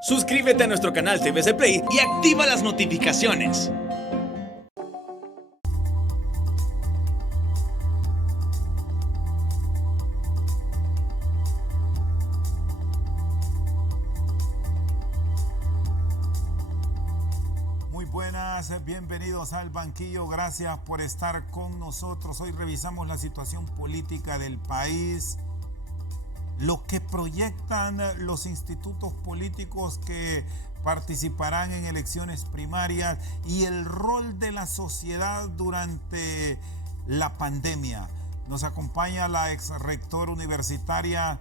Suscríbete a nuestro canal TVC Play y activa las notificaciones. Muy buenas, bienvenidos al banquillo, gracias por estar con nosotros. Hoy revisamos la situación política del país, lo que proyectan los institutos políticos que participarán en elecciones primarias y el rol de la sociedad durante la pandemia. Nos acompaña la ex rectora universitaria,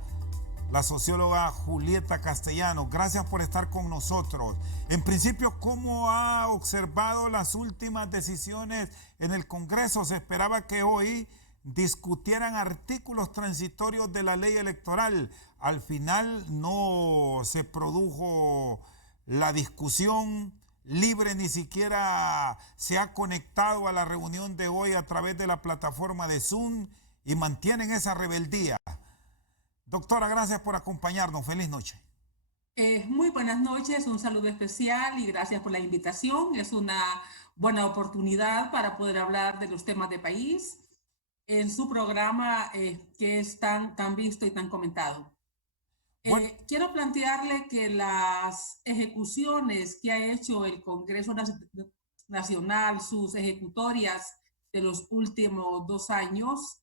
la socióloga Julieta Castellano. Gracias por estar con nosotros. En principio, ¿cómo ha observado las últimas decisiones en el Congreso? Se esperaba que hoy discutieran artículos transitorios de la ley electoral. Al final no se produjo la discusión libre, ni siquiera se ha conectado a la reunión de hoy a través de la plataforma de Zoom y mantienen esa rebeldía. Doctora, gracias por acompañarnos. Feliz noche. Muy buenas noches, un saludo especial y gracias por la invitación. Es una buena oportunidad para poder hablar de los temas de país en su programa que es tan visto y tan comentado. Bueno, Quiero plantearle que las ejecuciones que ha hecho el Congreso Nacional, sus ejecutorias de los últimos 2 años,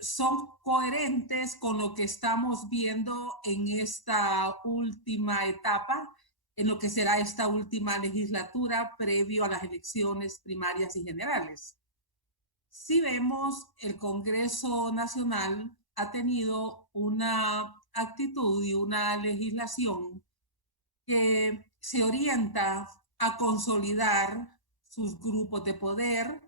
son coherentes con lo que estamos viendo en esta última etapa, en lo que será esta última legislatura previo a las elecciones primarias y generales. Si vemos, el Congreso Nacional ha tenido una actitud y una legislación que se orienta a consolidar sus grupos de poder,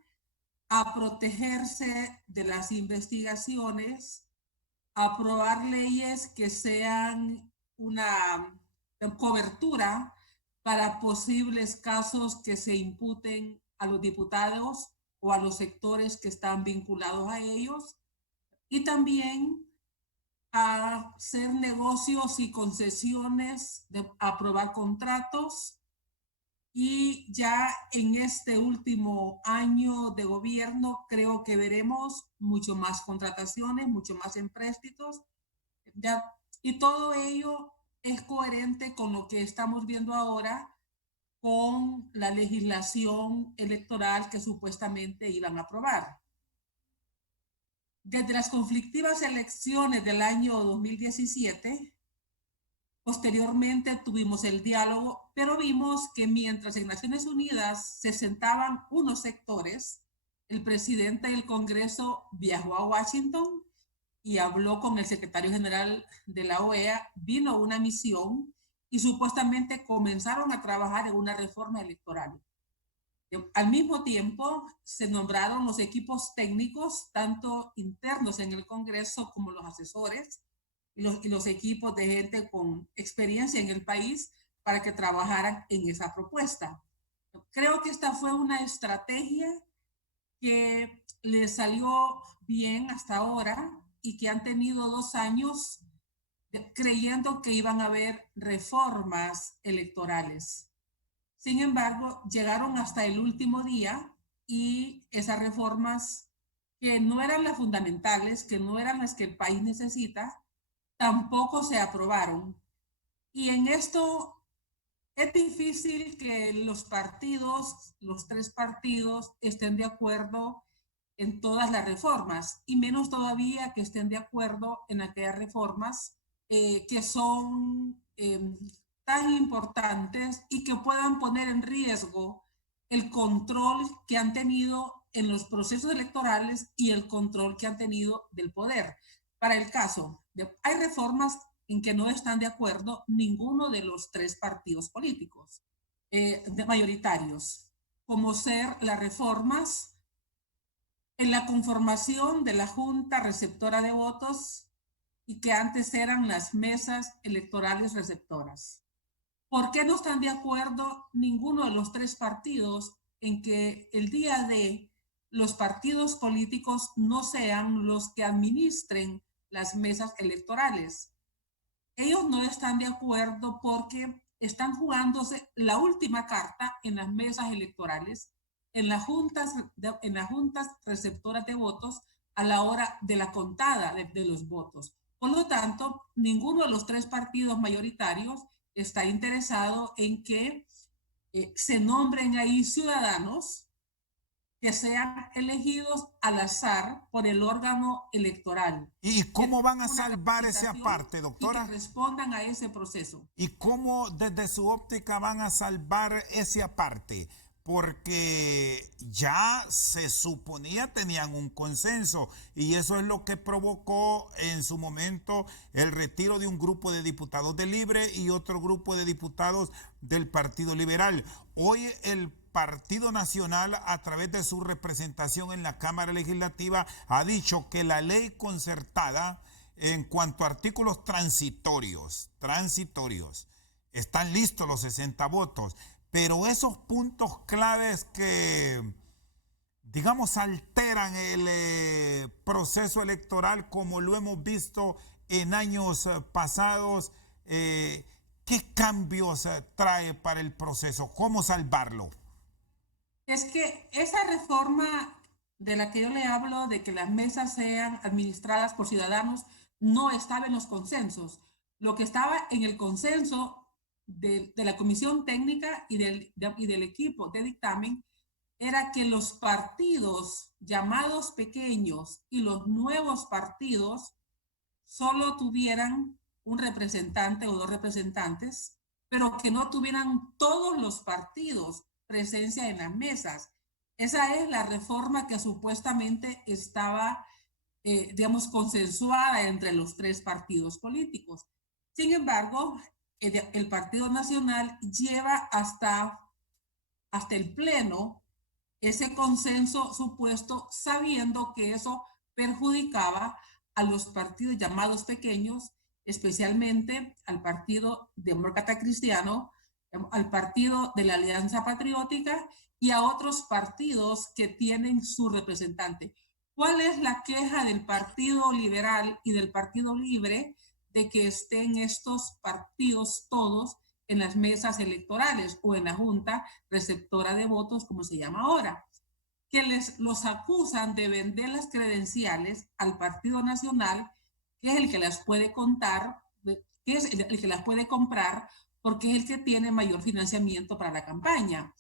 a protegerse de las investigaciones, a aprobar leyes que sean una cobertura para posibles casos que se imputen a los diputados o a los sectores que están vinculados a ellos, y también a hacer negocios y concesiones, de aprobar contratos. Y ya en este último año de gobierno creo que veremos mucho más contrataciones, mucho más empréstitos, ya, y todo ello es coherente con lo que estamos viendo ahora con la legislación electoral que supuestamente iban a aprobar. Desde las conflictivas elecciones del año 2017, posteriormente tuvimos el diálogo, pero vimos que mientras en Naciones Unidas se sentaban unos sectores, el presidente del Congreso viajó a Washington y habló con el secretario general de la OEA, vino una misión y supuestamente comenzaron a trabajar en una reforma electoral. Al mismo tiempo, se nombraron los equipos técnicos, tanto internos en el Congreso como los asesores y los equipos de gente con experiencia en el país para que trabajaran en esa propuesta. Creo que esta fue una estrategia que le salió bien hasta ahora y que han tenido 2 años creyendo que iban a haber reformas electorales. Sin embargo, llegaron hasta el último día y esas reformas que no eran las fundamentales, que no eran las que el país necesita, tampoco se aprobaron. Y en esto es difícil que los partidos, los 3 partidos, estén de acuerdo en todas las reformas, y menos todavía que estén de acuerdo en aquellas reformas que son tan importantes y que puedan poner en riesgo el control que han tenido en los procesos electorales y el control que han tenido del poder. Para el caso, hay reformas en que no están de acuerdo ninguno de los 3 partidos políticos mayoritarios, como ser las reformas en la conformación de la Junta Receptora de Votos y que antes eran las mesas electorales receptoras. ¿Por qué no están de acuerdo ninguno de los 3 partidos en que el día de los partidos políticos no sean los que administren las mesas electorales? Ellos no están de acuerdo porque están jugándose la última carta en las mesas electorales, en las juntas receptoras de votos a la hora de la contada de los votos. Por lo tanto, ninguno de los tres partidos mayoritarios está interesado en que se nombren ahí ciudadanos que sean elegidos al azar por el órgano electoral. ¿Y cómo van a salvar esa parte, Y que doctora? respondan a ese proceso. ¿Y cómo desde su óptica van a salvar esa parte? Porque ya se suponía tenían un consenso y eso es lo que provocó en su momento el retiro de un grupo de diputados de Libre y otro grupo de diputados del Partido Liberal. Hoy el Partido Nacional, a través de su representación en la Cámara Legislativa, ha dicho que la ley concertada en cuanto a artículos transitorios, están listos los 60 votos, pero esos puntos claves que, digamos, alteran el proceso electoral como lo hemos visto en años pasados, ¿qué cambios trae para el proceso? ¿Cómo salvarlo? Es que esa reforma de la que yo le hablo, de que las mesas sean administradas por ciudadanos, no estaba en los consensos. Lo que estaba en el consenso de la comisión técnica y del equipo de dictamen era que los partidos llamados pequeños y los nuevos partidos solo tuvieran un representante o dos representantes, pero que no tuvieran todos los partidos presencia en las mesas. Esa es la reforma que supuestamente estaba, digamos, consensuada entre los tres partidos políticos. Sin embargo, el Partido Nacional lleva hasta el Pleno ese consenso supuesto, sabiendo que eso perjudicaba a los partidos llamados pequeños, especialmente al Partido Demócrata Cristiano, al Partido de la Alianza Patriótica y a otros partidos que tienen su representante. ¿Cuál es la queja del Partido Liberal y del Partido Libre de que estén estos partidos todos en las mesas electorales o en la junta receptora de votos, como se llama ahora? Que los acusan de vender las credenciales al Partido Nacional, que es el que las puede contar, que es el que las puede comprar, porque es el que tiene mayor financiamiento para la campaña.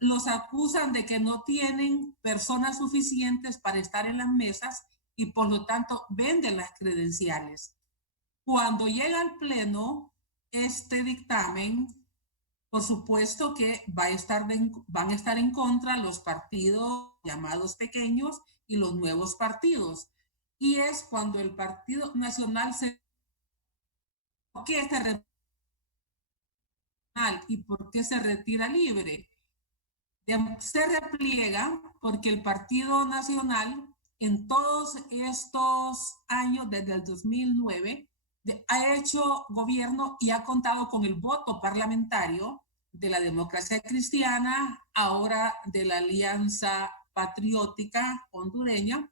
Los acusan de que no tienen personas suficientes para estar en las mesas y por lo tanto venden las credenciales. Cuando llega al Pleno este dictamen, por supuesto que van a estar en contra los partidos llamados pequeños y los nuevos partidos. Y es cuando el Partido Nacional y por qué se retira Libre. Se repliega porque el Partido Nacional en todos estos años, desde el 2009, ha hecho gobierno y ha contado con el voto parlamentario de la Democracia Cristiana, ahora de la Alianza Patriótica Hondureña,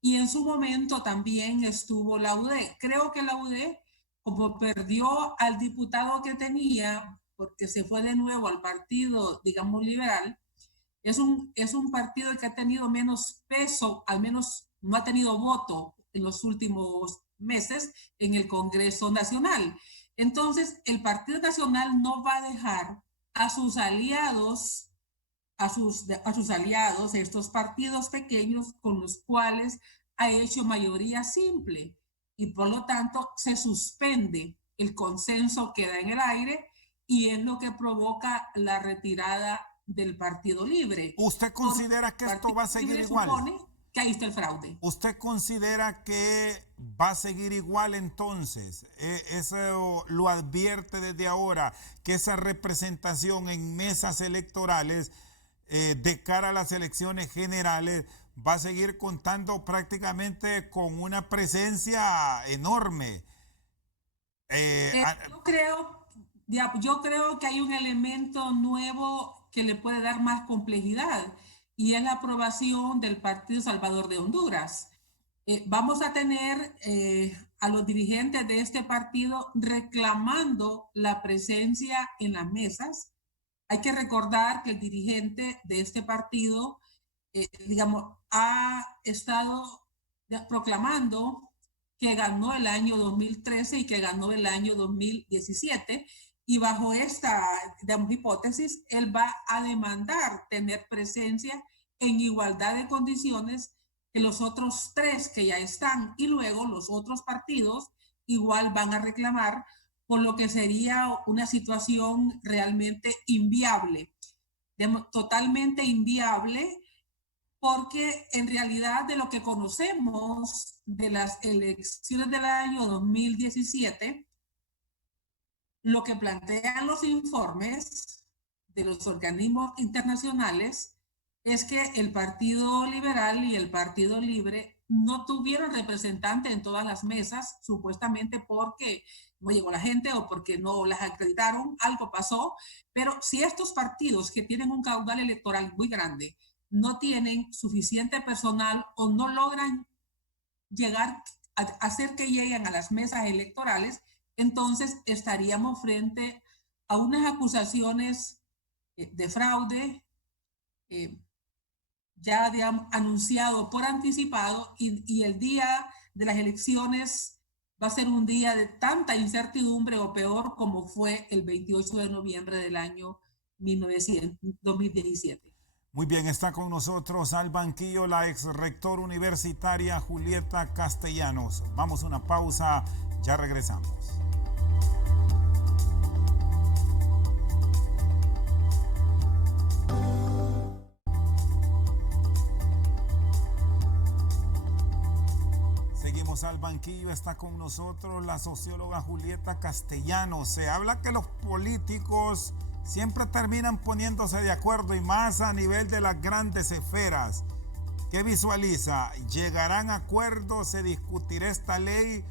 y en su momento también estuvo la UD. Creo que la UD, como perdió al diputado que tenía, porque se fue de nuevo al partido, digamos, liberal, es un partido que ha tenido menos peso, al menos no ha tenido voto en los últimos meses en el Congreso Nacional. Entonces, el Partido Nacional no va a dejar a sus aliados, estos partidos pequeños con los cuales ha hecho mayoría simple y por lo tanto se suspende el consenso, queda en el aire y es lo que provoca la retirada del Partido Libre. ¿Usted considera que esto va a seguir igual? Que ahí está el fraude. ¿Usted considera que va a seguir igual entonces? Eso lo advierte desde ahora, que esa representación en mesas electorales de cara a las elecciones generales va a seguir contando prácticamente con una presencia enorme. Yo creo que hay un elemento nuevo que le puede dar más complejidad y es la aprobación del Partido Salvador de Honduras. Vamos a tener a los dirigentes de este partido reclamando la presencia en las mesas. Hay que recordar que el dirigente de este partido, digamos, ha estado proclamando que ganó el año 2013 y que ganó el año 2017. Y bajo esta, digamos, hipótesis, él va a demandar tener presencia en igualdad de condiciones que los otros tres que ya están. Y luego los otros partidos igual van a reclamar, por lo que sería una situación realmente inviable, digamos, totalmente inviable, porque en realidad de lo que conocemos de las elecciones del año 2017, lo que plantean los informes de los organismos internacionales es que el Partido Liberal y el Partido Libre no tuvieron representante en todas las mesas, supuestamente porque no llegó la gente o porque no las acreditaron, algo pasó, pero si estos partidos que tienen un caudal electoral muy grande no tienen suficiente personal o no logran llegar a hacer que lleguen a las mesas electorales, entonces estaríamos frente a unas acusaciones de fraude ya digamos, anunciado por anticipado, y el día de las elecciones va a ser un día de tanta incertidumbre o peor como fue el 28 de noviembre del año 2017. Muy bien, está con nosotros al banquillo la ex rectora universitaria Julieta Castellanos. Vamos a una pausa, ya regresamos. Seguimos al banquillo, está con nosotros la socióloga Julieta Castellanos. Se habla que los políticos siempre terminan poniéndose de acuerdo, y más a nivel de las grandes esferas. ¿Qué visualiza? ¿Llegarán a acuerdos? ¿Se discutirá esta ley?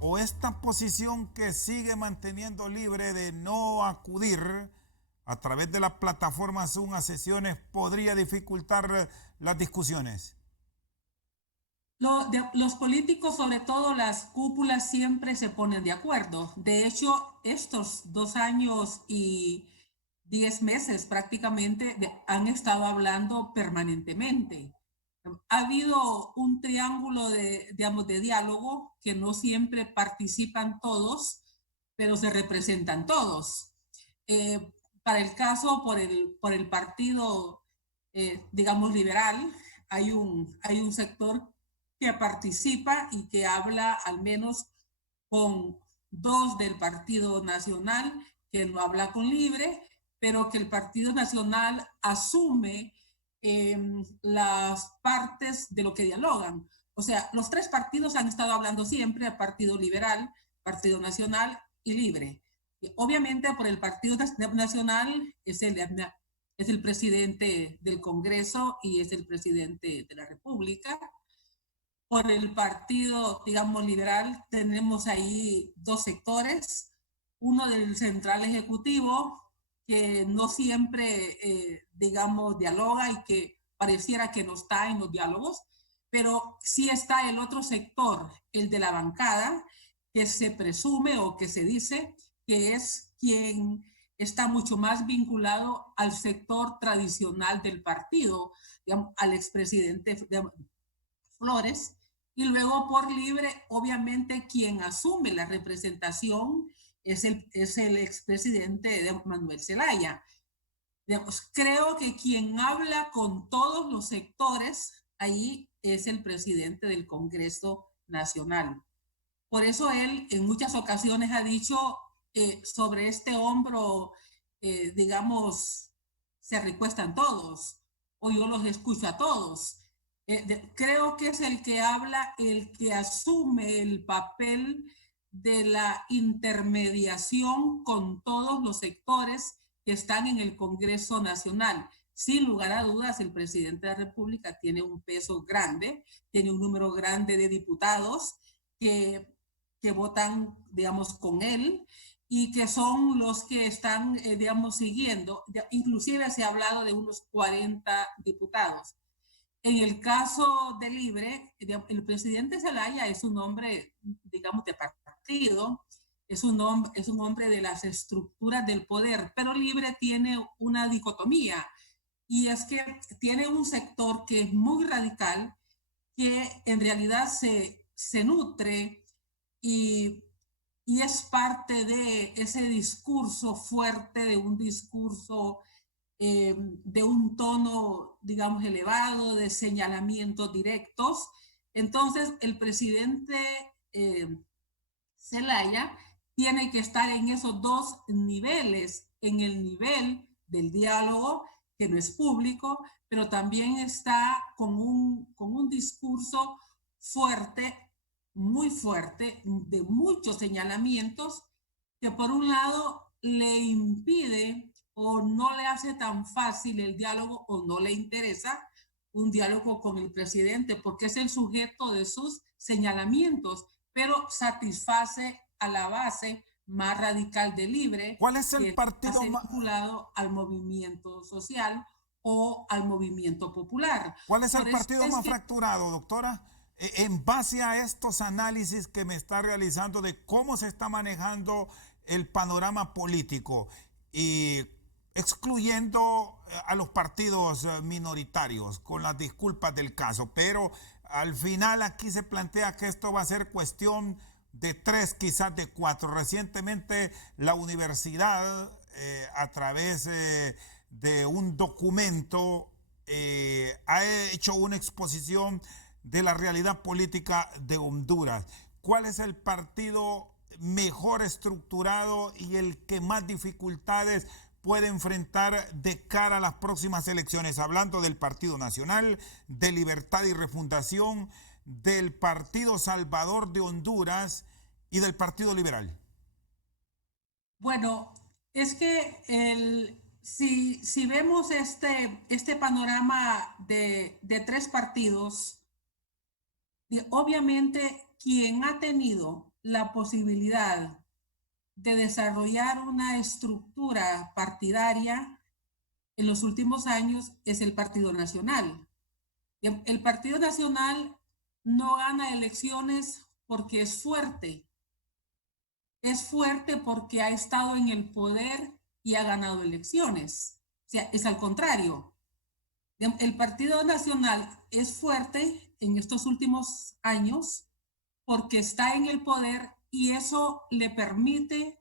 ¿O esta posición que sigue manteniendo Libre de no acudir a través de las plataformas Zoom a sesiones podría dificultar las discusiones? Los políticos, sobre todo las cúpulas, siempre se ponen de acuerdo. De hecho, estos 2 años y 10 meses prácticamente han estado hablando permanentemente. Ha habido un triángulo digamos, de diálogo que no siempre participan todos, pero se representan todos. Para el caso, por el partido, digamos, liberal, hay un sector que participa y que habla al menos con 2 del Partido Nacional, que no habla con Libre, pero que el Partido Nacional asume las partes de lo que dialogan. O sea, los 3 partidos han estado hablando siempre: el Partido Liberal, Partido Nacional y Libre. Y obviamente por el Partido Nacional es el presidente del Congreso y es el presidente de la República. Por el partido, digamos, liberal, tenemos ahí 2 sectores. Uno del central ejecutivo, que no siempre, digamos, dialoga y que pareciera que no está en los diálogos, pero sí está el otro sector, el de la bancada, que se presume o que se dice que es quien está mucho más vinculado al sector tradicional del partido, digamos, al expresidente Flores. Y luego por Libre, obviamente quien asume la representación es el expresidente Manuel Zelaya. Digamos, creo que quien habla con todos los sectores ahí es el presidente del Congreso Nacional. Por eso él en muchas ocasiones ha dicho sobre este hombro, digamos, se recuestan todos, o yo los escucho a todos. Creo que es el que habla, el que asume el papel de la intermediación con todos los sectores que están en el Congreso Nacional. Sin lugar a dudas, el presidente de la República tiene un peso grande, tiene un número grande de diputados que votan, digamos, con él, y que son los que están, digamos, siguiendo. Inclusive se ha hablado de unos 40 diputados. En el caso de Libre, el presidente Zelaya es un hombre, digamos, de partido, es un hombre de las estructuras del poder, pero Libre tiene una dicotomía, y es que tiene un sector que es muy radical, que en realidad se nutre y, y es parte de ese discurso fuerte, de un discurso de un tono, digamos, elevado, de señalamientos directos. Entonces, el presidente eh, Zelaya tiene que estar en esos dos niveles, en el nivel del diálogo, que no es público, pero también está con un discurso fuerte, muy fuerte, de muchos señalamientos, que por un lado le impide o no le hace tan fácil el diálogo o no le interesa un diálogo con el presidente porque es el sujeto de sus señalamientos, pero satisface a la base más radical de Libre, ¿Cuál es el que partido está vinculado al movimiento social o al movimiento popular. ¿Cuál es el Por eso partido es más que, fracturado, doctora? En base a estos análisis que me está realizando de cómo se está manejando el panorama político y excluyendo a los partidos minoritarios, con las disculpas del caso, pero al final aquí se plantea que esto va a ser cuestión de 3, quizás de 4. Recientemente la universidad, a través de un documento, ha hecho una exposición de la realidad política de Honduras. ¿Cuál es el partido mejor estructurado y el que más dificultades puede enfrentar de cara a las próximas elecciones? Hablando del Partido Nacional, de Libertad y Refundación, del Partido Salvador de Honduras y del Partido Liberal. bueno, es que si vemos este panorama de tres partidos, obviamente quien ha tenido la posibilidad de desarrollar una estructura partidaria en los últimos años es el Partido Nacional. El Partido Nacional no gana elecciones porque es fuerte porque ha estado en el poder y ha ganado elecciones. O sea, es al contrario. El Partido Nacional es fuerte en estos últimos años porque está en el poder y eso le permite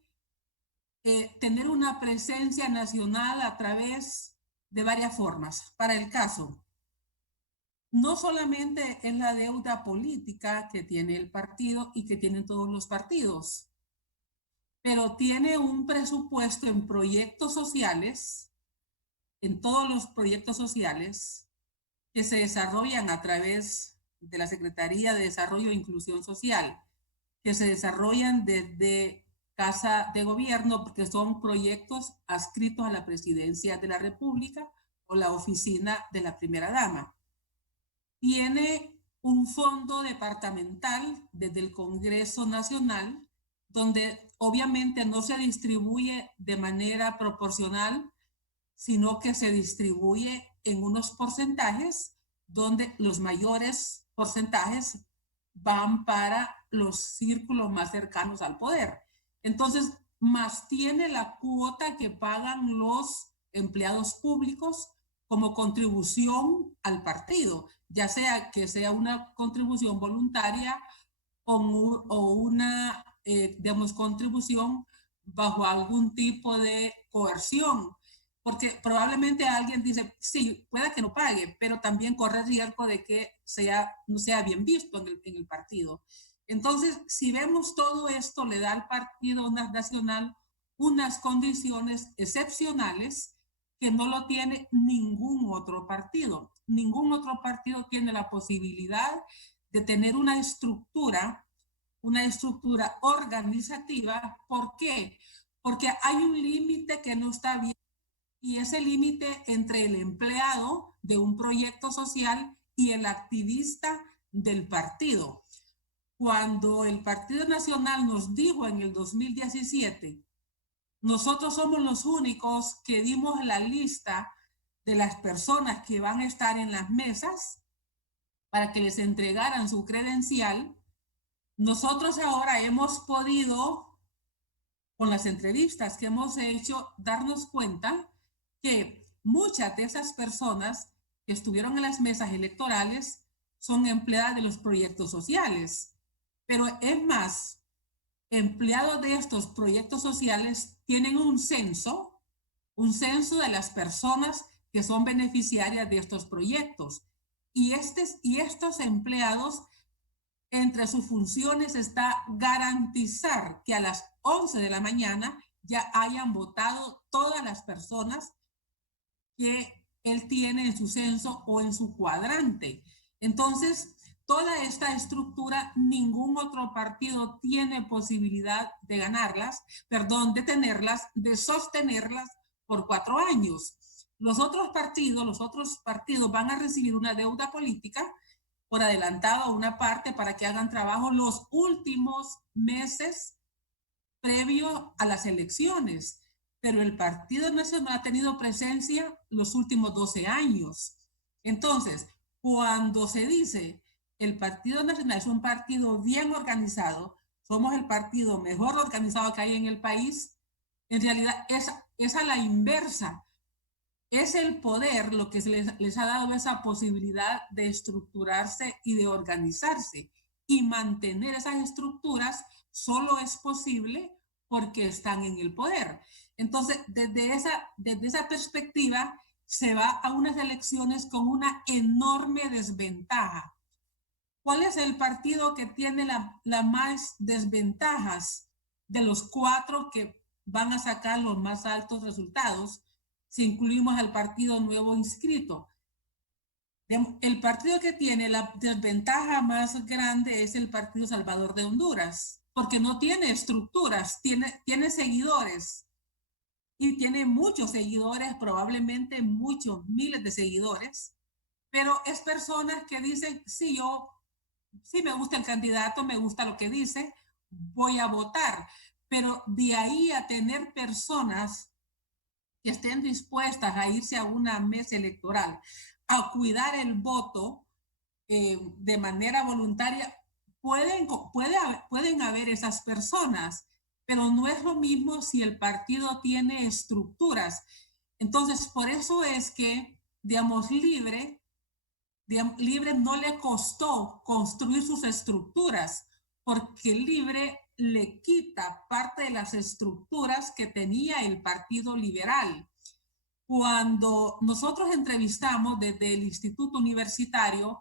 tener una presencia nacional a través de varias formas. Para el caso, no solamente es la deuda política que tiene el partido y que tienen todos los partidos, pero tiene un presupuesto en proyectos sociales, en todos los proyectos sociales que se desarrollan a través de la Secretaría de Desarrollo e Inclusión Social, que se desarrollan desde Casa de Gobierno, porque son proyectos adscritos a la Presidencia de la República o la Oficina de la Primera Dama. Tiene un fondo departamental desde el Congreso Nacional, donde obviamente no se distribuye de manera proporcional, sino que se distribuye en unos porcentajes donde los mayores porcentajes van para los círculos más cercanos al poder. Entonces, más tiene la cuota que pagan los empleados públicos como contribución al partido, ya sea que sea una contribución voluntaria o una, digamos, contribución bajo algún tipo de coerción. Porque probablemente alguien dice, sí, pueda que no pague, pero también corre riesgo de que no sea bien visto en el partido. Entonces, si vemos todo esto, le da al Partido Nacional unas condiciones excepcionales que no lo tiene ningún otro partido. Ningún otro partido tiene la posibilidad de tener una estructura organizativa. ¿Por qué? Porque hay un límite que no está bien, y ese límite entre el empleado de un proyecto social y el activista del partido. Cuando el Partido Nacional nos dijo en el 2017, nosotros somos los únicos que dimos la lista de las personas que van a estar en las mesas, para que les entregaran su credencial, nosotros ahora hemos podido, con las entrevistas que hemos hecho, darnos cuenta que muchas de esas personas que estuvieron en las mesas electorales son empleadas de los proyectos sociales. Pero es más, empleados de estos proyectos sociales tienen un censo de las personas que son beneficiarias de estos proyectos. Y estos empleados, entre sus funciones está garantizar que a las 11 de la mañana ya hayan votado todas las personas que él tiene en su censo o en su cuadrante. Entonces, toda esta estructura, ningún otro partido tiene posibilidad de ganarlas, perdón, de tenerlas, de sostenerlas por 4 años. Los otros partidos van a recibir una deuda política por adelantado una parte para que hagan trabajo los últimos meses previo a las elecciones. Pero el Partido Nacional ha tenido presencia los últimos 12 años. Entonces, cuando se dice el Partido Nacional es un partido bien organizado, somos el partido mejor organizado que hay en el país, en realidad es a la inversa. Es el poder lo que les ha dado esa posibilidad de estructurarse y de organizarse. Y mantener esas estructuras solo es posible porque están en el poder. Entonces, desde esa perspectiva, se va a unas elecciones con una enorme desventaja. ¿Cuál es el partido que tiene la más desventajas de los 4 que van a sacar los más altos resultados? Si incluimos al partido nuevo inscrito. El partido que tiene la desventaja más grande es el Partido Salvador de Honduras, porque no tiene estructuras, tiene seguidores y tiene muchos seguidores, probablemente muchos miles de seguidores, pero es personas que dicen, sí, me gusta el candidato, me gusta lo que dice, voy a votar, pero de ahí a tener personas que estén dispuestas a irse a una mesa electoral, a cuidar el voto de manera voluntaria, pueden haber esas personas, pero no es lo mismo si el partido tiene estructuras. Entonces, por eso es que, digamos, Libre no le costó construir sus estructuras, porque Libre le quita parte de las estructuras que tenía el Partido Liberal. Cuando nosotros entrevistamos desde el Instituto Universitario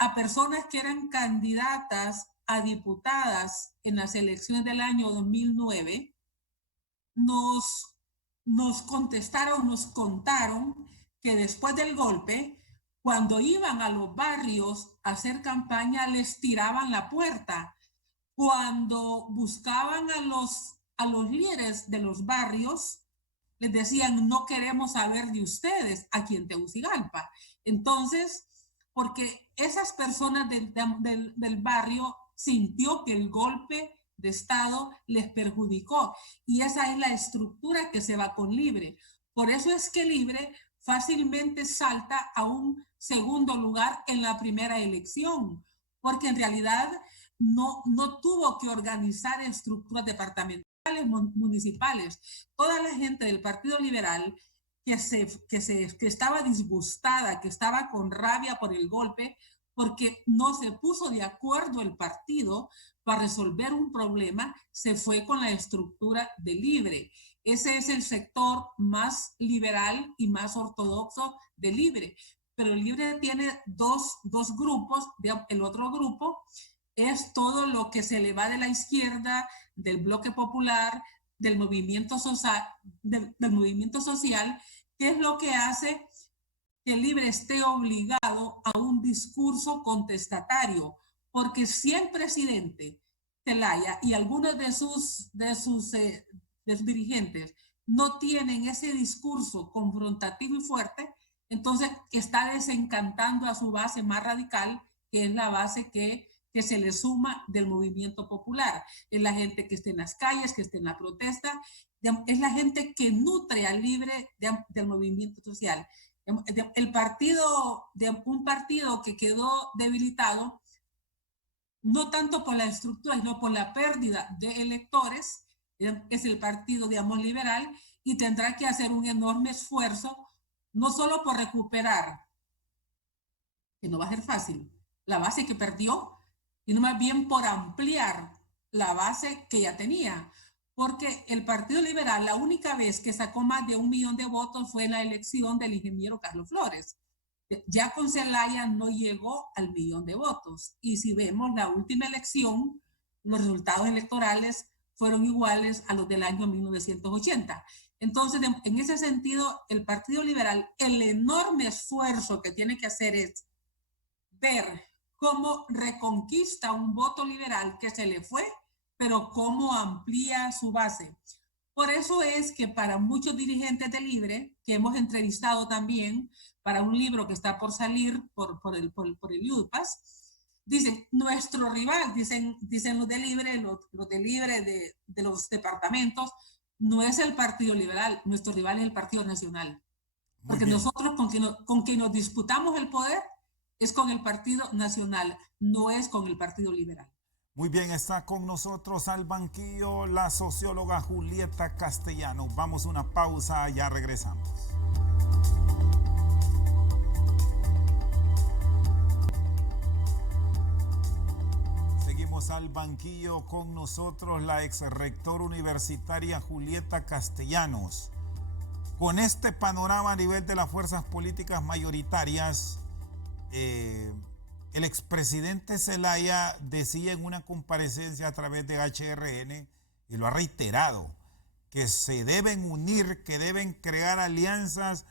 a personas que eran candidatas a diputadas en las elecciones del año 2009, nos contestaron, nos contaron que después del golpe, cuando iban a los barrios a hacer campaña, les tiraban la puerta. Cuando buscaban a los líderes de los barrios, les decían, no queremos saber de ustedes aquí en Tegucigalpa. Entonces, porque esas personas del barrio sintió que el golpe de Estado les perjudicó, y esa es la estructura que se va con Libre. Por eso es que Libre fácilmente salta a un segundo lugar en la primera elección, porque en realidad no tuvo que organizar estructuras departamentales, municipales. Toda la gente del Partido Liberal que estaba disgustada, que estaba con rabia por el golpe, porque no se puso de acuerdo el partido para resolver un problema, se fue con la estructura de Libre. Ese es el sector más liberal y más ortodoxo de Libre. Pero Libre tiene dos grupos. El otro grupo es todo lo que se le va de la izquierda, del bloque popular, del movimiento social, que es lo que hace que Libre esté obligado a un discurso contestatario, porque si el presidente Zelaya y algunos de sus dirigentes no tienen ese discurso confrontativo y fuerte, entonces está desencantando a su base más radical, que es la base que se le suma del movimiento popular. Es la gente que está en las calles, que está en la protesta, es la gente que nutre al Libre del movimiento social. Un partido que quedó debilitado, no tanto por la estructura, sino por la pérdida de electores, es el partido, digamos, liberal, y tendrá que hacer un enorme esfuerzo, no solo por recuperar, que no va a ser fácil, la base que perdió, sino más bien por ampliar la base que ya tenía. Porque el Partido Liberal, la única vez que sacó más de 1 millón de votos fue en la elección del ingeniero Carlos Flores. Ya con Zelaya no llegó al 1 millón de votos. Y si vemos la última elección, los resultados electorales fueron iguales a los del año 1980. Entonces, en ese sentido, el Partido Liberal, el enorme esfuerzo que tiene que hacer es ver cómo reconquista un voto liberal que se le fue, pero cómo amplía su base. Por eso es que para muchos dirigentes de Libre, que hemos entrevistado también para un libro que está por salir por el UDPAS, dicen, nuestro rival, dicen los de Libre, los de Libre de los departamentos, no es el Partido Liberal, nuestro rival es el Partido Nacional. Porque nosotros con quien nos disputamos el poder es con el Partido Nacional, no es con el Partido Liberal. Muy bien, está con nosotros al banquillo la socióloga Julieta Castellanos. Vamos a una pausa, ya regresamos. Seguimos al banquillo con nosotros la ex rectora universitaria Julieta Castellanos. Con este panorama a nivel de las fuerzas políticas mayoritarias, el expresidente Zelaya decía en una comparecencia a través de HRN, y lo ha reiterado, que se deben unir, que deben crear alianzas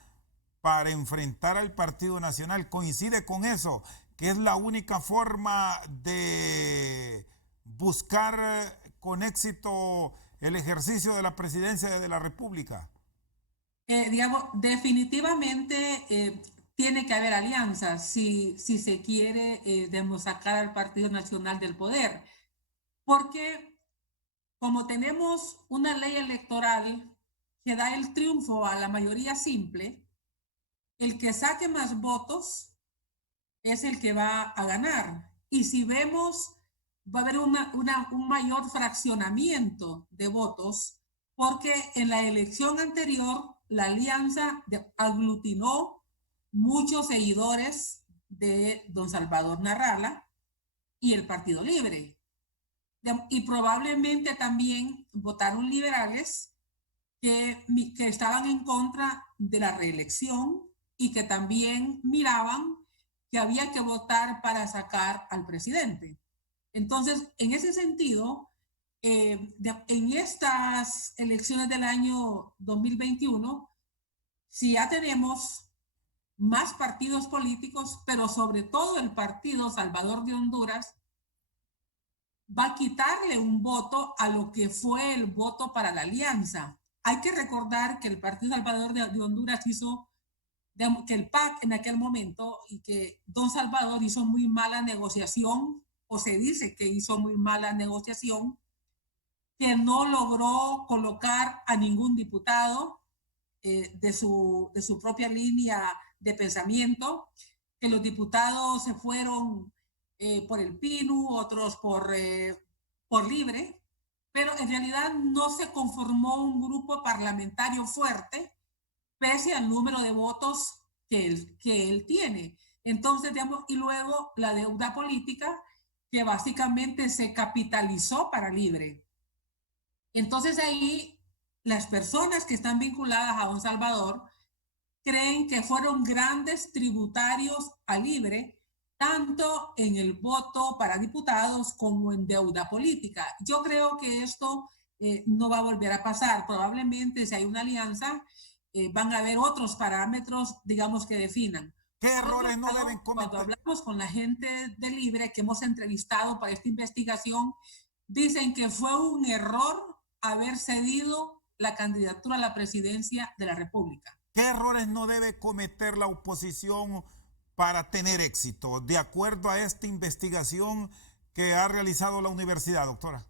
para enfrentar al Partido Nacional. Coincide con eso, que es la única forma de buscar con éxito el ejercicio de la presidencia de la República. Digamos, definitivamente tiene que haber alianzas si se quiere sacar al Partido Nacional del poder. Porque como tenemos una ley electoral que da el triunfo a la mayoría simple, el que saque más votos es el que va a ganar. Y si vemos, va a haber un mayor fraccionamiento de votos, porque en la elección anterior la alianza aglutinó muchos seguidores de don Salvador Narrala y el Partido Libre. Y probablemente también votaron liberales que estaban en contra de la reelección y que también miraban que había que votar para sacar al presidente. Entonces, en ese sentido, en estas elecciones del año 2021, si ya tenemos más partidos políticos, pero sobre todo el Partido Salvador de Honduras, va a quitarle un voto a lo que fue el voto para la alianza. Hay que recordar que el Partido Salvador de Honduras hizo, que el PAC en aquel momento, y que don Salvador hizo muy mala negociación, o se dice que hizo muy mala negociación, que no logró colocar a ningún diputado de su propia línea de pensamiento, que los diputados se fueron por el PINU, otros por Libre, pero en realidad no se conformó un grupo parlamentario fuerte, pese al número de votos que él tiene. Entonces, digamos, y luego la deuda política, que básicamente se capitalizó para Libre. Entonces ahí las personas que están vinculadas a don Salvador creen que fueron grandes tributarios a Libre, tanto en el voto para diputados como en deuda política. Yo creo que esto no va a volver a pasar. Probablemente si hay una alianza, van a haber otros parámetros, digamos, que definan. ¿Qué errores no deben cometer? Cuando hablamos con la gente de Libre que hemos entrevistado para esta investigación, dicen que fue un error haber cedido la candidatura a la presidencia de la República. ¿Qué errores no debe cometer la oposición para tener éxito, de acuerdo a esta investigación que ha realizado la universidad, doctora?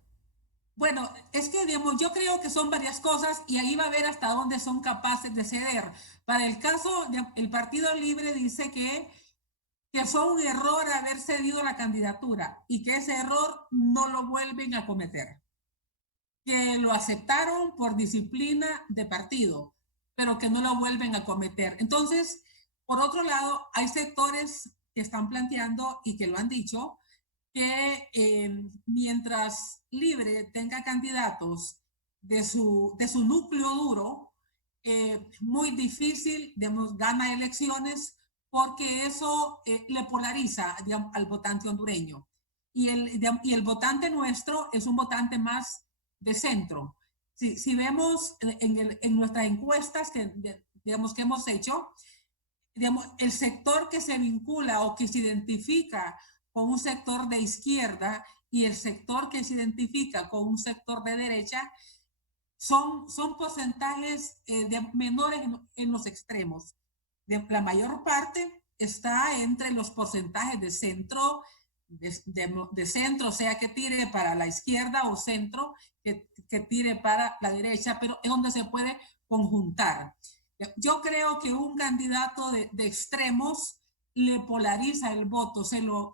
Bueno, es que digamos, yo creo que son varias cosas y ahí va a ver hasta dónde son capaces de ceder. Para el caso, el Partido Libre dice que fue un error haber cedido la candidatura y que ese error no lo vuelven a cometer, que lo aceptaron por disciplina de partido, pero que no lo vuelven a cometer. Entonces, por otro lado, hay sectores que están planteando y que lo han dicho, que mientras Libre tenga candidatos de su núcleo duro, muy difícil, digamos, gana elecciones porque eso le polariza, digamos, al votante hondureño. Y el votante nuestro es un votante más de centro. Si vemos en nuestras encuestas digamos, que hemos hecho, digamos, el sector que se vincula o que se identifica con un sector de izquierda y el sector que se identifica con un sector de derecha son porcentajes menores en los extremos. La mayor parte está entre los porcentajes de centro, de centro, o sea, que tire para la izquierda o centro, que tire para la derecha, pero es donde se puede conjuntar. Yo creo que un candidato de extremos le polariza el voto, se lo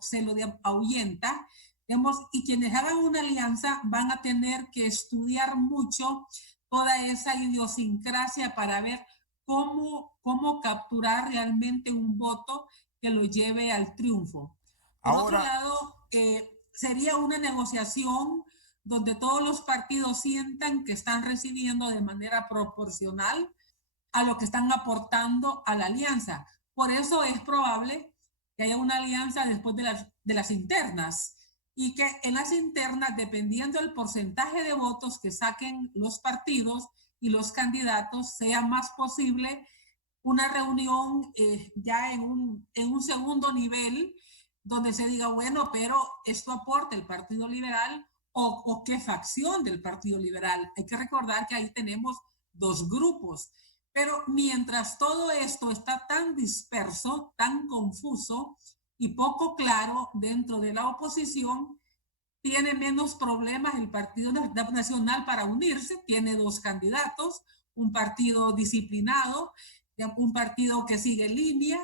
ahuyenta, digamos, y quienes hagan una alianza van a tener que estudiar mucho toda esa idiosincrasia para ver cómo capturar realmente un voto que lo lleve al triunfo. Por otro Ahora, lado, sería una negociación donde todos los partidos sientan que están recibiendo de manera proporcional a lo que están aportando a la alianza. Por eso es probable que haya una alianza después de las internas y que en las internas, dependiendo del porcentaje de votos que saquen los partidos y los candidatos, sea más posible una reunión ya en un segundo nivel donde se diga, bueno, pero esto aporta el Partido Liberal o qué facción del Partido Liberal. Hay que recordar que ahí tenemos dos grupos. Pero mientras todo esto está tan disperso, tan confuso y poco claro dentro de la oposición, tiene menos problemas el Partido Nacional para unirse, tiene dos candidatos, un partido disciplinado, un partido que sigue línea,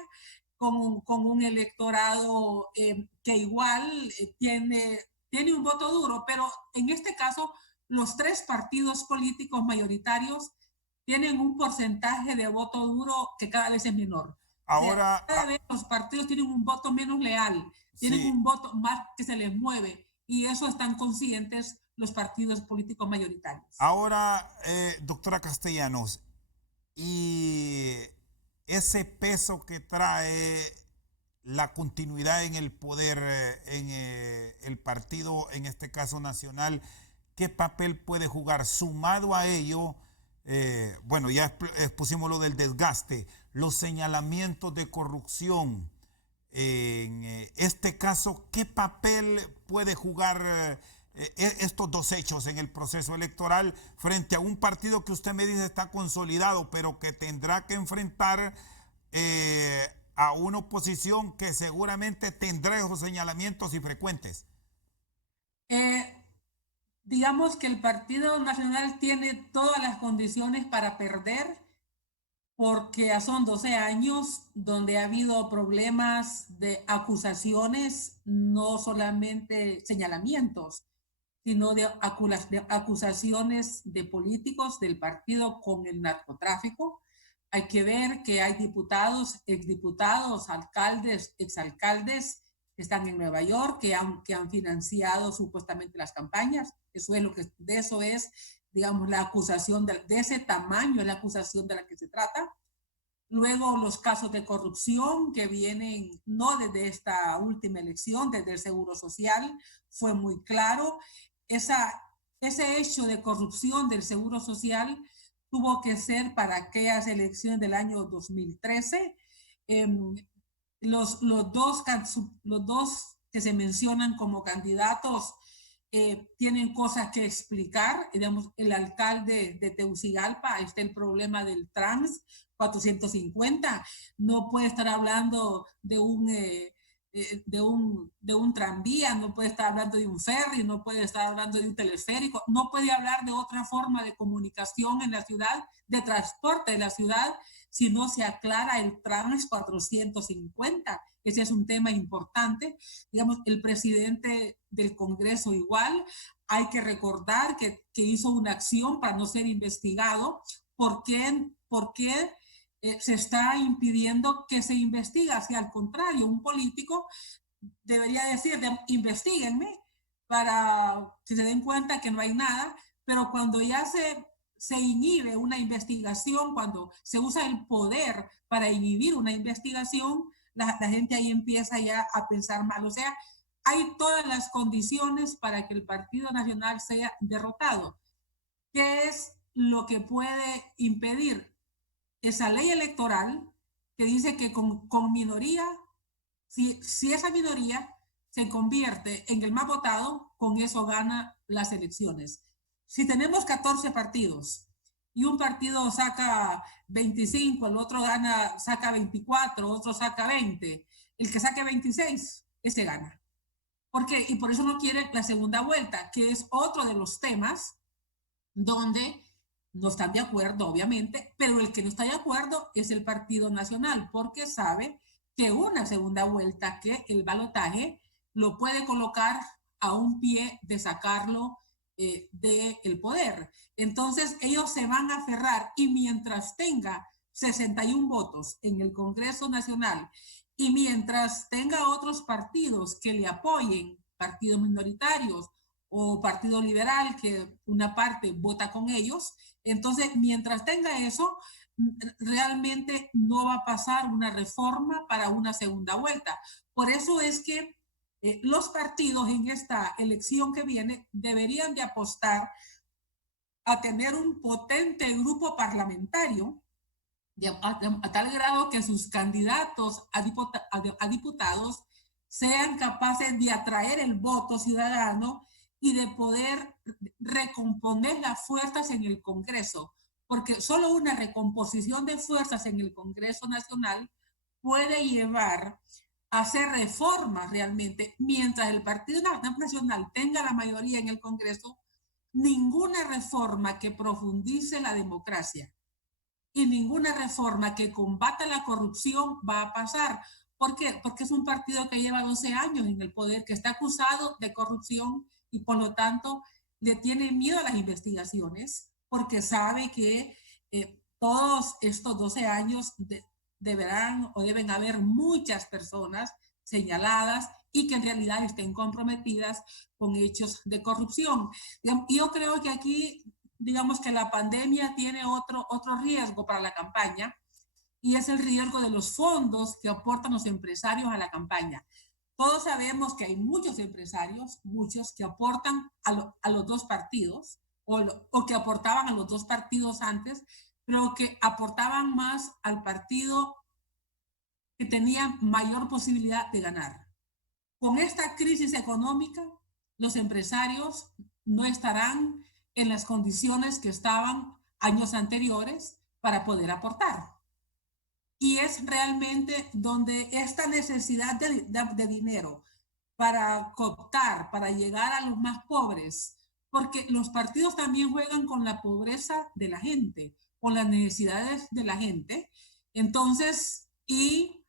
con un electorado que igual tiene un voto duro, pero en este caso los tres partidos políticos mayoritarios tienen un porcentaje de voto duro que cada vez es menor. O sea, ahora, cada vez los partidos tienen un voto menos leal, tienen sí, un voto más que se les mueve, y eso están conscientes los partidos políticos mayoritarios. ahora, doctora Castellanos, y ese peso que trae la continuidad en el poder, en el partido, en este caso nacional, ¿qué papel puede jugar? Sumado a ello, bueno, ya expusimos lo del desgaste, los señalamientos de corrupción. En este caso, ¿qué papel puede jugar estos dos hechos en el proceso electoral frente a un partido que usted me dice está consolidado, pero que tendrá que enfrentar a una oposición que seguramente tendrá esos señalamientos y frecuentes? Eh, digamos que el Partido Nacional tiene todas las condiciones para perder porque ya son 12 años donde ha habido problemas de acusaciones, no solamente señalamientos, sino de acusaciones de políticos del partido con el narcotráfico. Hay que ver que hay diputados, exdiputados, alcaldes, exalcaldes que están en Nueva York, que han financiado supuestamente las campañas. Eso es lo que, de eso es, digamos, la acusación de ese tamaño es la acusación de la que se trata. Luego los casos de corrupción que vienen no desde esta última elección, desde el Seguro Social, fue muy claro. Esa, ese hecho de corrupción del Seguro Social tuvo que ser para aquellas elecciones del año 2013. Eh, los dos que se mencionan como candidatos tienen cosas que explicar. Digamos, el alcalde de Tegucigalpa, está el problema del trans 450, no puede estar hablando de un tranvía, no puede estar hablando de un ferry, no puede estar hablando de un teleférico, no puede hablar de otra forma de comunicación en la ciudad, de transporte de la ciudad, si no se aclara el Trans 450. Ese es un tema importante. Digamos, el presidente del Congreso igual, hay que recordar que hizo una acción para no ser investigado. ¿Por qué se está impidiendo que se investigue? Si al contrario, un político debería decir, investiguenme para que se den cuenta que no hay nada, pero cuando ya se inhibe una investigación, cuando se usa el poder para inhibir una investigación, la gente ahí empieza ya a pensar mal. O sea, hay todas las condiciones para que el Partido Nacional sea derrotado. ¿Qué es lo que puede impedir? Esa ley electoral que dice que con minoría, si esa minoría se convierte en el más votado, con eso gana las elecciones. Si tenemos 14 partidos y un partido saca 25, el otro saca 24, otro saca 20, el que saque 26, ese gana. ¿Por qué? Y por eso no quieren la segunda vuelta, que es otro de los temas donde no están de acuerdo, obviamente, pero el que no está de acuerdo es el Partido Nacional, porque sabe que una segunda vuelta, que el balotaje, lo puede colocar a un pie de sacarlo del poder. Entonces, ellos se van a aferrar, y mientras tenga 61 votos en el Congreso Nacional y mientras tenga otros partidos que le apoyen, partidos minoritarios o Partido Liberal, que una parte vota con ellos, entonces mientras tenga eso, realmente no va a pasar una reforma para una segunda vuelta. Por eso es que los partidos en esta elección que viene deberían de apostar a tener un potente grupo parlamentario, a tal grado que sus candidatos a diputados sean capaces de atraer el voto ciudadano y de poder recomponer las fuerzas en el Congreso, porque solo una recomposición de fuerzas en el Congreso Nacional puede llevar a hacer reformas realmente. Mientras el Partido Nacional tenga la mayoría en el Congreso, ninguna reforma que profundice la democracia y ninguna reforma que combata la corrupción va a pasar. ¿Por qué? Porque es un partido que lleva 12 años en el poder, que está acusado de corrupción y por lo tanto le tiene miedo a las investigaciones, porque sabe que todos estos 12 años deberán o deben haber muchas personas señaladas y que en realidad estén comprometidas con hechos de corrupción. Y yo creo que aquí, digamos que la pandemia tiene otro riesgo para la campaña, y es el riesgo de los fondos que aportan los empresarios a la campaña. Todos sabemos que hay muchos empresarios, muchos que aportan a los dos partidos, o que aportaban a los dos partidos antes, pero que aportaban más al partido que tenía mayor posibilidad de ganar. Con esta crisis económica, los empresarios no estarán en las condiciones que estaban años anteriores para poder aportar. Y es realmente donde esta necesidad de dinero para cooptar, para llegar a los más pobres, porque los partidos también juegan con la pobreza de la gente, con las necesidades de la gente. Entonces, y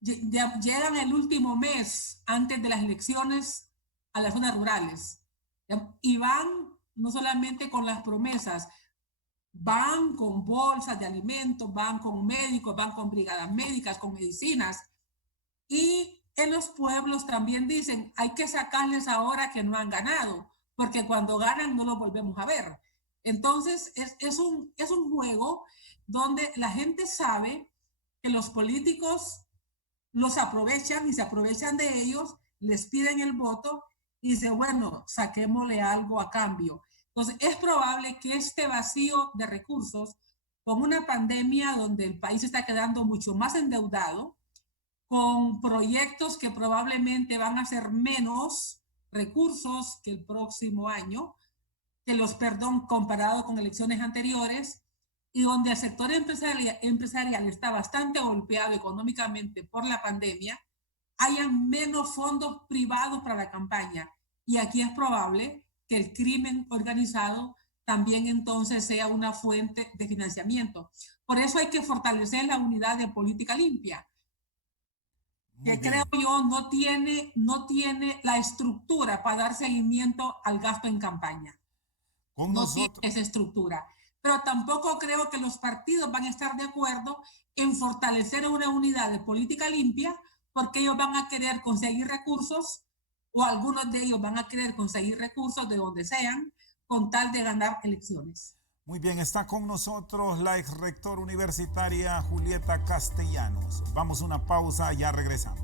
llegan el último mes antes de las elecciones a las zonas rurales, y van no solamente con las promesas, van con bolsas de alimentos, van con médicos, van con brigadas médicas, con medicinas. Y en los pueblos también dicen, hay que sacarles ahora que no han ganado, porque cuando ganan no los volvemos a ver. Entonces es un juego donde la gente sabe que los políticos los aprovechan y se aprovechan de ellos, les piden el voto y dicen, bueno, saquémosle algo a cambio. Entonces, es probable que este vacío de recursos, con una pandemia donde el país está quedando mucho más endeudado, con proyectos que probablemente van a ser menos recursos que el próximo año, comparado con elecciones anteriores, y donde el sector empresarial está bastante golpeado económicamente por la pandemia, hayan menos fondos privados para la campaña. Y aquí es probable que el crimen organizado también entonces sea una fuente de financiamiento. Por eso hay que fortalecer la unidad de política limpia, que creo yo no tiene la estructura para dar seguimiento al gasto en campaña. Con No tiene nosotros, esa estructura. Pero tampoco creo que los partidos van a estar de acuerdo en fortalecer una unidad de política limpia, porque ellos van a querer conseguir recursos, o algunos de ellos van a querer conseguir recursos de donde sean, con tal de ganar elecciones. muy bien, está con nosotros la ex rectora universitaria Julieta Castellanos. Vamos a una pausa, ya regresamos.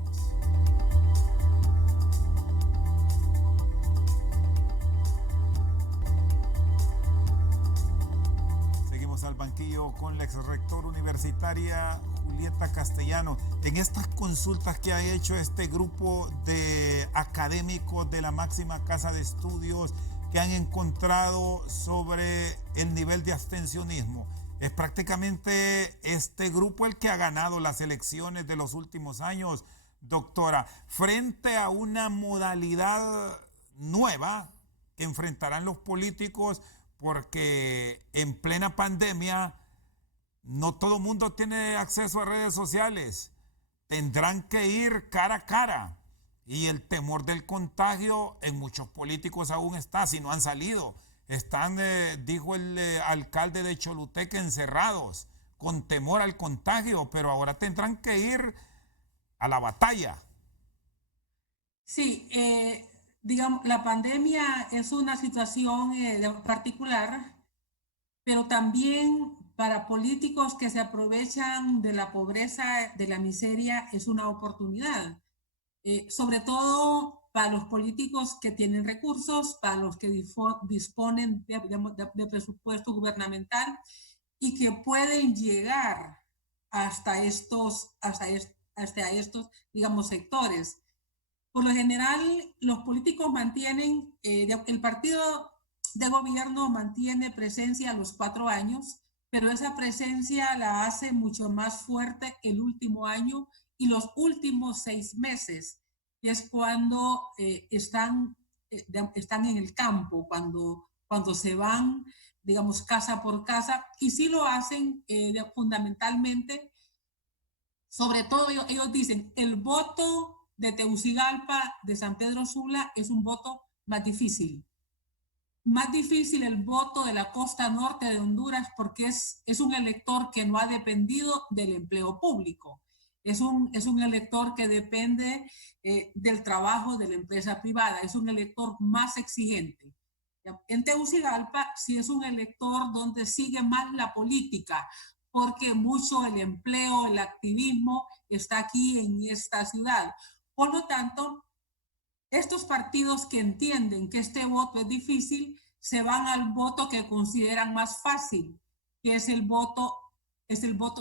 Seguimos al banquillo con la ex rectora universitaria Julieta Castellanos. En estas consultas que ha hecho este grupo de académicos de la máxima casa de estudios, que han encontrado sobre el nivel de abstencionismo, es prácticamente este grupo el que ha ganado las elecciones de los últimos años, doctora, frente a una modalidad nueva que enfrentarán los políticos, porque en plena pandemia no todo el mundo tiene acceso a redes sociales, tendrán que ir cara a cara. Y el temor del contagio en muchos políticos aún está, si no han salido. Están, dijo el alcalde de Choluteca, encerrados, con temor al contagio, pero ahora tendrán que ir a la batalla. Sí, digamos, la pandemia es una situación particular, pero también para políticos que se aprovechan de la pobreza, de la miseria, es una oportunidad. Sobre todo para los políticos que tienen recursos, para los que disponen de presupuesto gubernamental y que pueden llegar hasta estos, digamos, sectores. Por lo general, los políticos mantienen, el partido de gobierno mantiene presencia a los 4 años, pero esa presencia la hace mucho más fuerte el último año y los últimos 6 meses, que es cuando están en el campo, cuando se van, digamos, casa por casa, y sí lo hacen fundamentalmente, sobre todo ellos dicen, el voto de Tegucigalpa, de San Pedro Sula, es un voto más difícil. Más difícil el voto de la costa norte de Honduras, porque es un elector que no ha dependido del empleo público. Es un elector que depende del trabajo de la empresa privada. Es un elector más exigente. En Tegucigalpa sí es un elector donde sigue más la política, porque mucho el empleo, el activismo está aquí en esta ciudad. Por lo tanto, estos partidos que entienden que este voto es difícil se van al voto que consideran más fácil, que es el voto,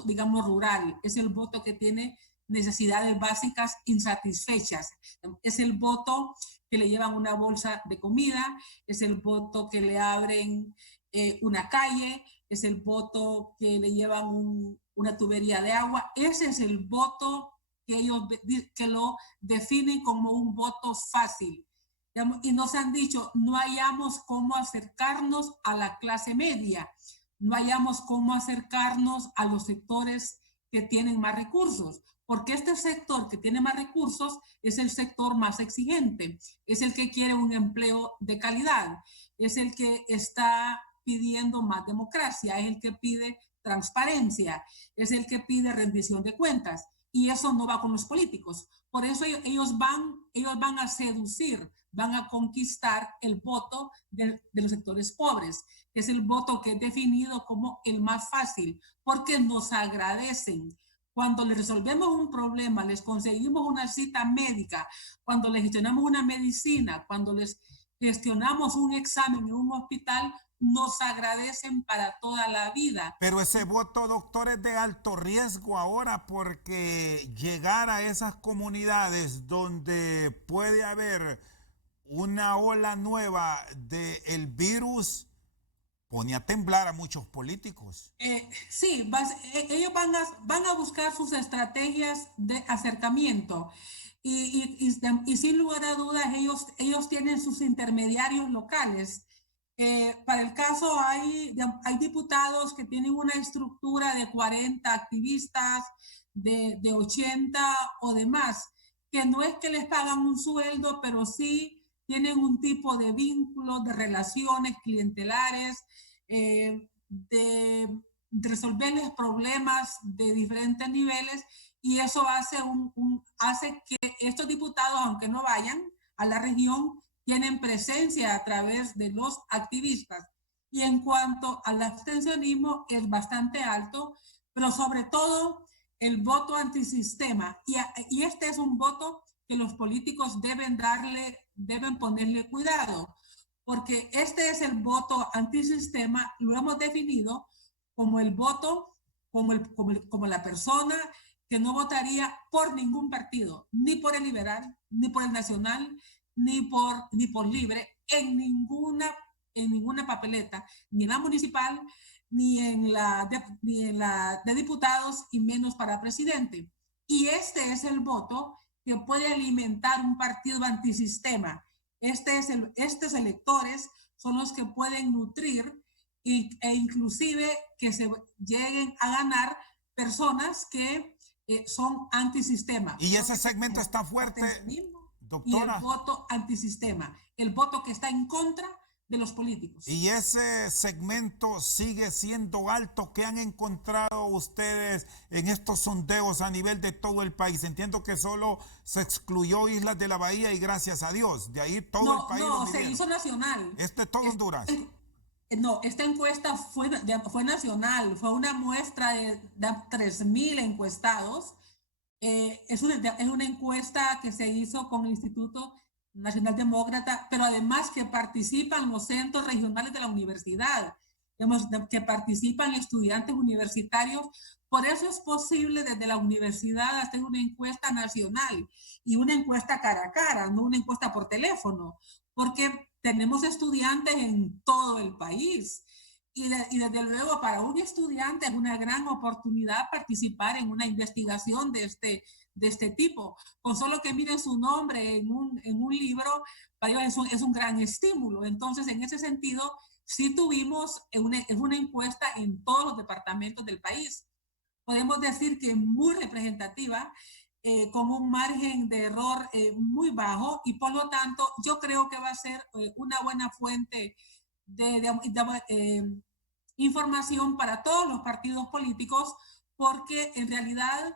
digamos, rural, es el voto que tiene necesidades básicas insatisfechas, es el voto que le llevan una bolsa de comida, es el voto que le abren una calle, es el voto que le llevan una tubería de agua. Ese es el voto que ellos que lo definen como un voto fácil. Y nos han dicho, no hayamos cómo acercarnos a la clase media, no hayamos cómo acercarnos a los sectores que tienen más recursos, porque este sector que tiene más recursos es el sector más exigente, es el que quiere un empleo de calidad, es el que está pidiendo más democracia, es el que pide transparencia, es el que pide rendición de cuentas, y eso no va con los políticos. Por eso ellos van a seducir, van a conquistar el voto de los sectores pobres, que es el voto que es definido como el más fácil, porque nos agradecen. Cuando les resolvemos un problema, les conseguimos una cita médica, cuando les gestionamos una medicina, cuando les gestionamos un examen en un hospital, nos agradecen para toda la vida. Pero ese voto, doctor, es de alto riesgo ahora, porque llegar a esas comunidades donde puede haber una ola nueva del virus pone a temblar a muchos políticos. Sí, ellos van a buscar sus estrategias de acercamiento. Y sin lugar a dudas, ellos tienen sus intermediarios locales. Para el caso, hay diputados que tienen una estructura de 40 activistas, de 80 o demás, que no es que les pagan un sueldo, pero sí tienen un tipo de vínculos, de relaciones clientelares, de resolverles problemas de diferentes niveles, y eso hace que estos diputados, aunque no vayan a la región, tienen presencia a través de los activistas. Y en cuanto al abstencionismo, es bastante alto, pero sobre todo el voto antisistema. Y este es un voto que los políticos deben ponerle cuidado, porque este es el voto antisistema, lo hemos definido como el voto, como la persona que no votaría por ningún partido, ni por el liberal, ni por el nacional, ni por libre, en ninguna papeleta, ni en la municipal, ni en la de diputados, y menos para presidente. Y este es el voto que puede alimentar un partido antisistema. Estos electores son los que pueden nutrir e inclusive que se lleguen a ganar personas que son antisistema. Y ese segmento está fuerte, doctora. Y el voto antisistema, el voto que está en contra de los políticos. Y ese segmento sigue siendo alto. ¿Qué han encontrado ustedes en estos sondeos a nivel de todo el país? Entiendo que solo se excluyó Islas de la Bahía y gracias a Dios, de ahí todo el país. No, se hizo nacional. Todo Honduras. No, esta encuesta fue nacional, fue una muestra de 3,000 encuestados. Es una encuesta que se hizo con el Instituto Nacional Demócrata, pero además que participan los centros regionales de la universidad, que participan estudiantes universitarios. Por eso es posible desde la universidad hacer una encuesta nacional y una encuesta cara a cara, no una encuesta por teléfono, porque tenemos estudiantes en todo el país. Y desde luego para un estudiante es una gran oportunidad participar en una investigación de este tipo. Con solo que miren su nombre en un libro, para ellos es un gran estímulo. Entonces, en ese sentido, sí tuvimos una encuesta en todos los departamentos del país. Podemos decir que muy representativa, con un margen de error muy bajo, y por lo tanto yo creo que va a ser una buena fuente de información para todos los partidos políticos, porque en realidad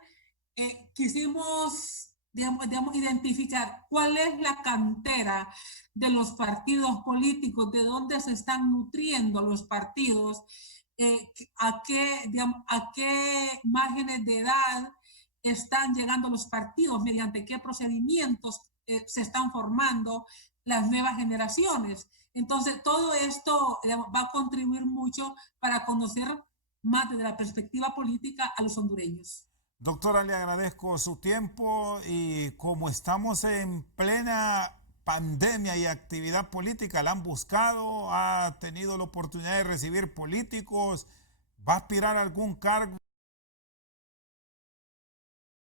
quisimos identificar cuál es la cantera de los partidos políticos, de dónde se están nutriendo los partidos, a qué márgenes de edad están llegando los partidos, mediante qué procedimientos se están formando las nuevas generaciones. Entonces, todo esto va a contribuir mucho para conocer más desde la perspectiva política a los hondureños. Doctora, le agradezco su tiempo, y como estamos en plena pandemia y actividad política, la han buscado, ha tenido la oportunidad de recibir políticos, va a aspirar a algún cargo.